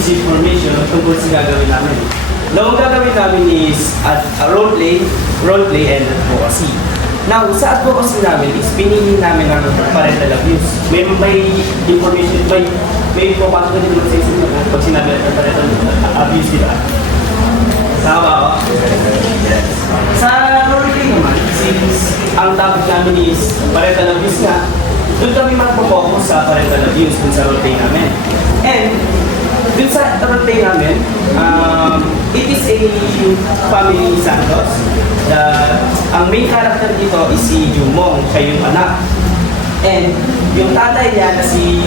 misinformation tungkol sa gagawin namin. Now, ang gagawin namin is a role play and advocacy. Now, sa advocacy namin is pinili namin ang parental abuse. May information, may papasok na dito sa isip pag sinabi natin parental abuse, di ba? Tama ba ako? Yes. Sa role play naman, since ang topic namin is parental abuse nga, doon kami magpo-focus sa parental abuse dun sa role play namin. And dun sa role play namin, it is a family Santos. Ang main character dito is si Jumong, siya yung anak. And yung tatay niya na si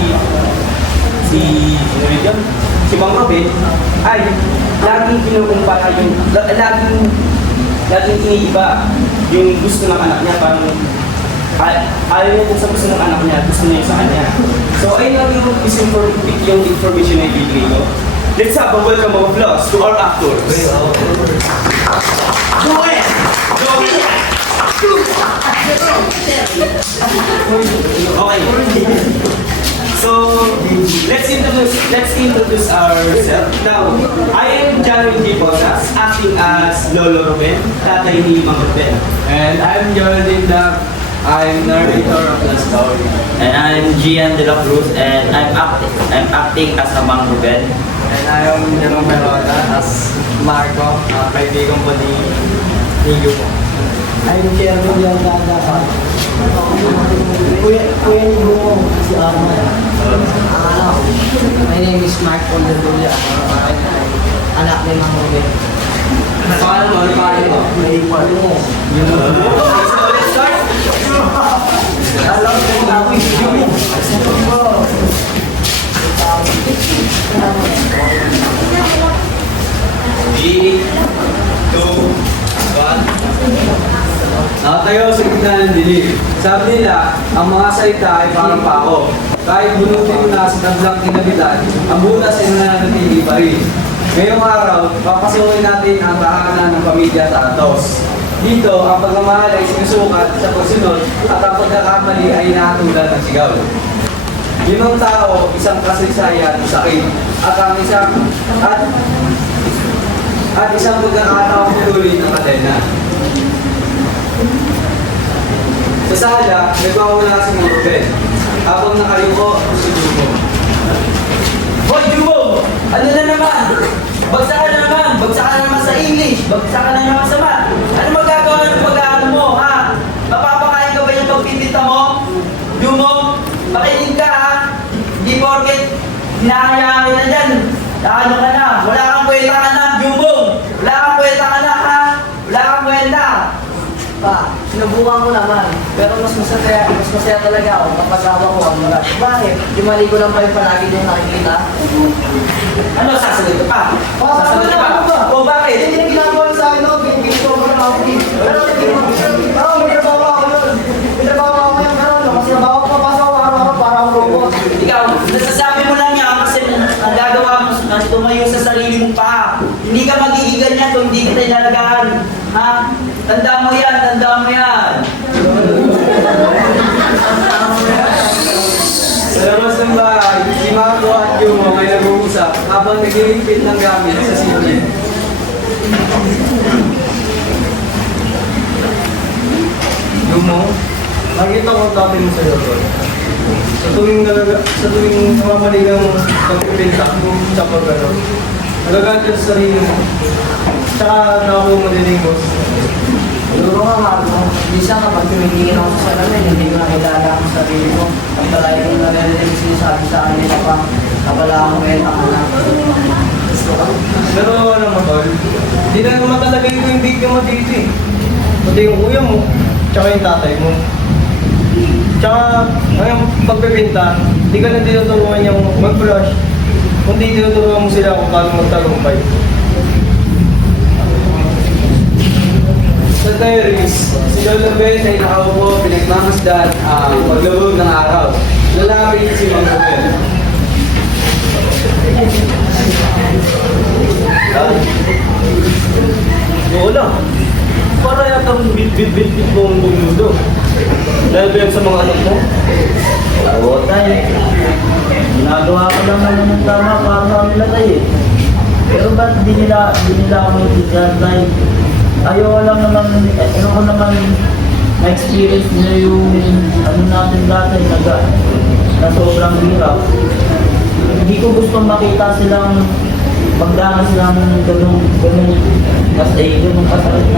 Bang Robin ay laging kinukumpara laging iniiba yung gusto ng anak niya, parang ayaw niya kung sa gusto ng anak niya, gusto niya sa kanya. So ayun lang yung information na ibigay ko. Let's have a welcome of applause to our actors. Go ahead! Okay. So let's introduce ourselves. Now, I am Jaron G. Bosas, acting as Lolo Ruben, tatay ni Mang Ruben. And I'm Jordan Dab. I'm narrator of the story. And I'm Gian de la Cruz, and I'm acting as a Mang Ruben. And I am Jerome Perola as Marco, kaibigan po ni Yuko. I'm Chairman yung Dada. Kuya ni Bumo, si Arman. My name is Mark Ponderdulia. Anak ni Mang Ruben. Paano mo? May palo mo. So let's start. Alam ko na ako yung 3, 2, 1. Nakatayo sa gitna ng dilim. Sabi nila, ang mga salita ay parang pako. Kahit bunutin mo na sa taglang kinabitan, ang butas ay nananatili pa rin. Ngayong araw, papasukin natin ang tahanan ng pamilya Santos. Dito, ang pagmamahal ay sinusukat sa pagsunod at ang pagkakamali ay inaatulan ng sigaw. Yun ang tao, isang kasaysayan, sakit, at ang isang pagkakataong tuloy ng kadena. Sa sala, nagwawala si Mang Ruben. Habang nakayuko, si Jumo. Hoy, Jumo! Ano na naman? Bagsak ka na naman! Bagsak ka na naman sa English! Bagsak ka na naman sa math! Ano magagawa ng pag-aaral mo, ha? Mapapakain ka ba yung pagpipita mo? Jumo, makinig ka, ha? Di porket hinahayaan na dyan. Ano ka na? Wala kang kwenta ka na, Jumo! Wala kang kwenta ka na, ha? Wala kang kwenta! Pa, sinubukan ko naman. Pero mas masaya talaga ako kapag hawak ko ang mga. Bakit? Yung mali ko lang pa yung palagi nung nakikita. Ano, sasagot ka pa? Sasagot ka pa? O bakit? Hindi yung ginagawa sa akin, no? Ginagawa ko na ako. Pero may trabaho ako nun. May trabaho ako ngayon, pero kasi trabaho ko papasok ako araw-araw para ako robot. Ikaw, nasasabi mo lang yan kasi ang gagawa mo kasi tumayo sa sarili mong paa. Hindi ka magiging ganyan kung hindi kita inalagaan. Ha? Tanda mo yan, tanda mo yan. Sa labas ng bahay, si Marco at Jumo ay nag-uusap habang nagliligpit ng gamit sa silid. Jumo, nakita ko dati mo sa loob. Sa tuwing namamalig ang pagpipinta, sa pag-ano, nagagat sa sarili mo. Tsaka nakuha mo din yung Siguro nga Marco, minsan kapag tumitingin ako sa salamin, hindi ko nakilala ang sarili ko. Ang palagi ko narinig sinasabi sa akin pa, kabala akong kwenta ka na. Gusto ka? Pero alam mo tol, hindi na naman talaga yung kaibigan mo dito eh. Pati yung kuya mo, tsaka yung tatay mo. Tsaka, ngayong pagpipinta, hindi ka na tinuturuan niyang mag-brush, kundi tinuturuan mo sila kung paano magtagumpay. Sa diaries, si Lolo Ben ay nakaupo pinagmamasdan ang paglubog ng araw. Lalaki si Mang Ruben. Oo lang. Para yatang bit-bit mong bumudo. Dahil ba yan sa mga anak mo? Oo, tay. Ginagawa ko lang naman ng tama para sa kanila, tay. kung ba't di nila ako maintindihan dahil ayoko naman na-experience nila yung ano natin dati na sobrang hirap. Hindi ko gusto makita silang magdaan silang ganun kasi ganun kasakit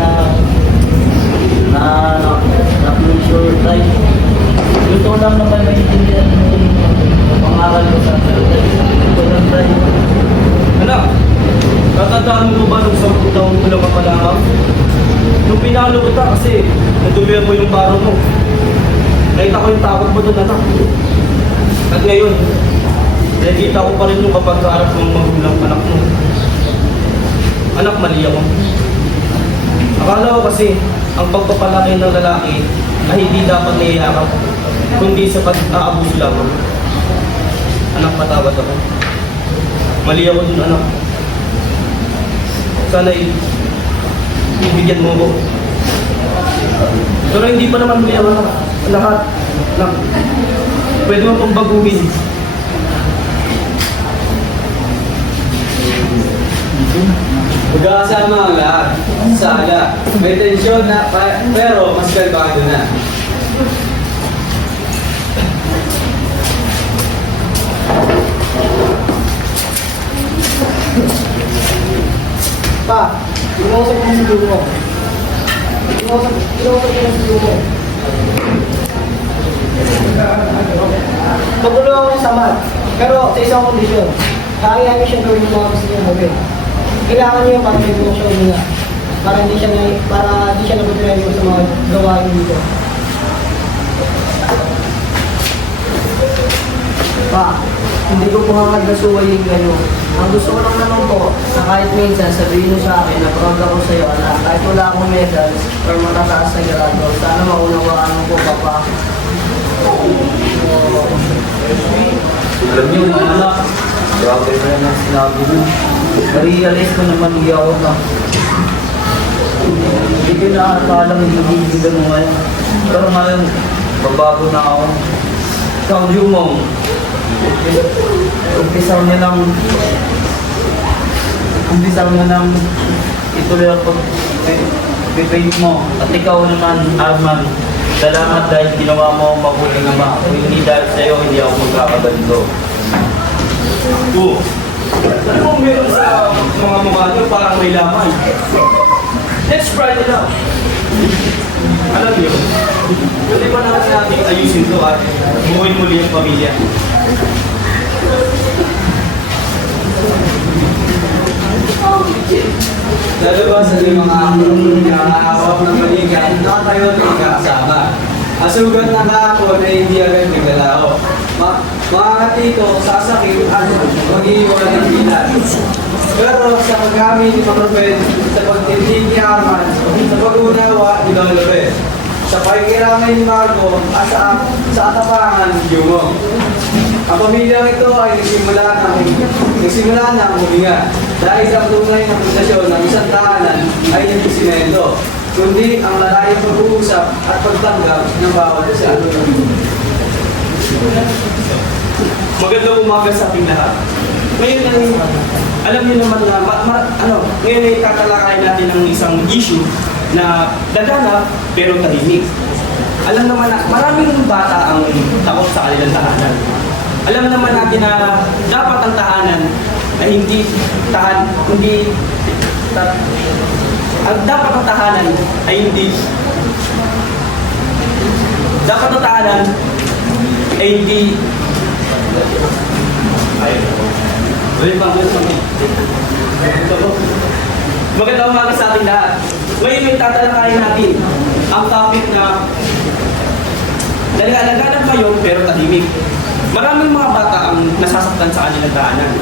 na pleasure life. Gusto ko lang naman maintindihan yung pangaral ko sa ito lang tayo. Anak, tatandaan mo ba nung 10 taong ko lang ka pa lang? Nung pinalo kita kasi natuloyan mo yung baro mo. Nakita ko yung takot mo doon, anak. At ngayon, nakikita ko pa rin yung kapag-kaarap ng magulang anak mo. Anak, mali ako. Akala ko kasi ang pagpapalaki ng lalaki ay hindi dapat naiyakap, kundi sa pag-aabuso lamang. Anak, patawad ako. Mali ako dun, anak. Sana ibigyan mo ko. Pero hindi pa naman muli ako, anak. Lahat. Anak, pwede mo pang baguhin. Magkakasama ang lahat. Sala. May tensyon na, pero mas kalbado na. Pa, inuusap mo yung dugo mo. Inuusap mo yung dugo mo. Pagulong ako sa mat, pero sa isang kondisyon. Kaya siya gawin yung mga gusto niya gawin. Kailangan niya para may emotion niya. Para hindi siya nabutrayo sa mga gawain dito. Pa, hindi ko pangangagasuway yung gano'n. Ang gusto ko lang naman po, na kahit minsan sabihin mo sa akin na proud ako sa iyo, na kahit wala akong medals or matataas na grado, sana maunawaan mo po, Papa. Alam niyo, mga anak, grabe na yan ang sinabi mo. Na-realize ko naman hindi ako na. Hindi ko na akalang hindi mo ngayon. Pero ngayon, babago na ako. Ikaw, Jumong. Umpisaw niya ng ituloy ang pag-paint mo. At ikaw naman, Arman, salamat dahil ginawa mo ang mabuting ama. Kung hindi dahil sa'yo, hindi ako magkakaganito. Oo. Ano mo meron sa mga mukha nyo parang may laman? Let's try it out. Alam niyo, pwede pa natin ayusin to at buuin muli yung pamilya. Lalo ba sa mga nakakawap ng balikan, tayo nagkakasama. Ang sugat ng kahapon ay hindi agad naglalao. Mga katito, sasakit at mag-iiwan ng bilan. Pero sa paggamit ni Prophet, sa pagtindig ni Arman, sa pag-unawa ni Don Lopez, sa pakikiramay ni Marco at sa atapangan ni Jumong. Ang pamilyang ito ay nagsimula na huminga dahil sa tunay na pundasyon ng isang tahanan ay hindi simento, kundi ang malayang pag-uusap at pagtanggap ng bawat isa. Magandang umaga sa ating lahat. Ngayon ay, alam niyo naman na, ngayon ay tatalakayin natin ng isang issue na daganap pero tahimik. Alam naman na maraming bata ang takot sa kanilang tahanan. Alam naman natin na dapat ang tahanan ay dapat ang tahanan ay hindi Magandang umaga sa ating lahat. Ngayon may tatalakayin natin ang topic na nalaganap ngayon pero tahimik. Maraming mga bata ang nasasaktan sa kanilang tahanan.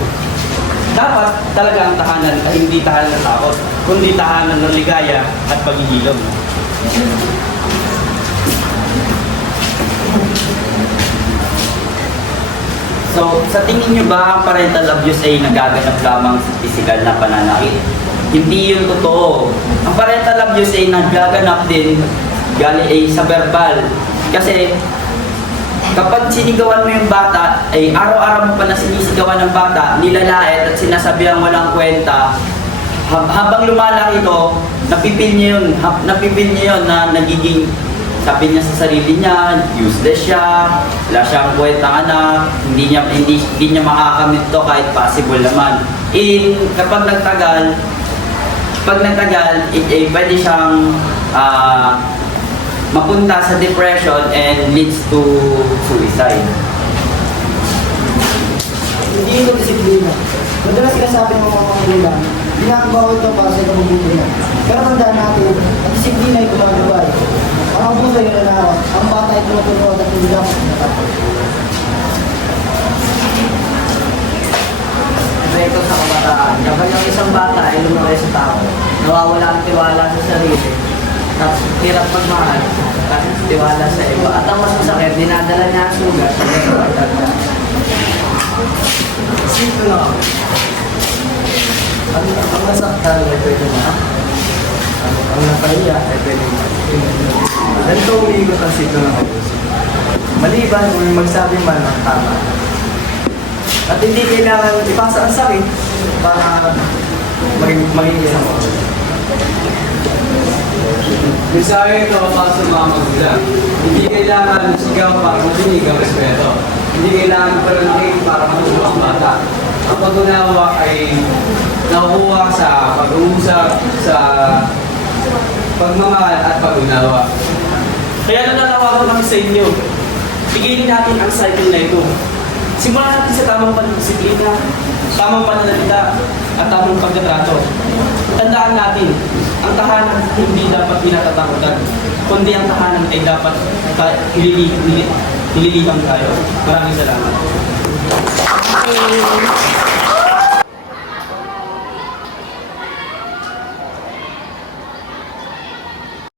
Dapat talaga ang tahanan ay hindi tahanan ng takot, kundi tahanan ng ligaya at pagigilom. So, sa tingin nyo ba ang parental abuse ay nagaganap lamang sa physical na pananakit? Hindi yun totoo. Ang parental abuse ay nagaganap din sa verbal. Kasi Kapag sinigawan mo yung bata, ay araw-araw mo pa na sinisigawan ng bata, nilalait at sinasabihan walang kwenta, habang lumalaki ito, napipil niya yun, na nagiging, sabi niya sa sarili niya, useless siya, wala siyang kwentang anak, hindi niya makakamit to kahit possible naman. Kapag nagtagal, pwede siyang mapunta sa depression and leads to suicide. Hindi ito disiplina. Madalas sinasabi ng mga magulang, ginagawa ko ito para sa ikabubuti na. Pero tandaan natin, ang disiplina ay gumagabay. Ang abuso ay nanawag, ang bata ay tumutunod at hindi dapat natapos. Epekto sa kabataan. Kapag ang isang bata ay lumaki sa tao, nawawala ang tiwala sa sarili, tapos hirap magmahal, at tiwala sa iba. At ang mas masakit, dinadala niya ang sugat sa mga pagdagdag. Sito na ako. Ang nasaktan ay pwede na. Ang napahiya ay pwede na. Ganito umiikot ang sito ng abuso. Maliban kung magsabi man ng tama. At hindi kailangan ipasa ang sakit para maging isang ako. Mensahe ito para sa mga magulang. Hindi kailangan sigaw para madinig ang respeto. Hindi kailangan pananakit para matulog ang bata. Ang pag-unawa ay nakukuha sa pag-uusap, sa pagmamahal at pag-unawa. Kaya nananawagan kami sa inyo. Pigilin natin ang cycle na ito. Simulan natin sa tamang pandisiplina, tamang pananalita, at tamang pagkatrato. Tandaan natin, ang tahanan hindi dapat pinatatakutan, kundi ang tahanan ay dapat nililibang tayo. Maraming salamat.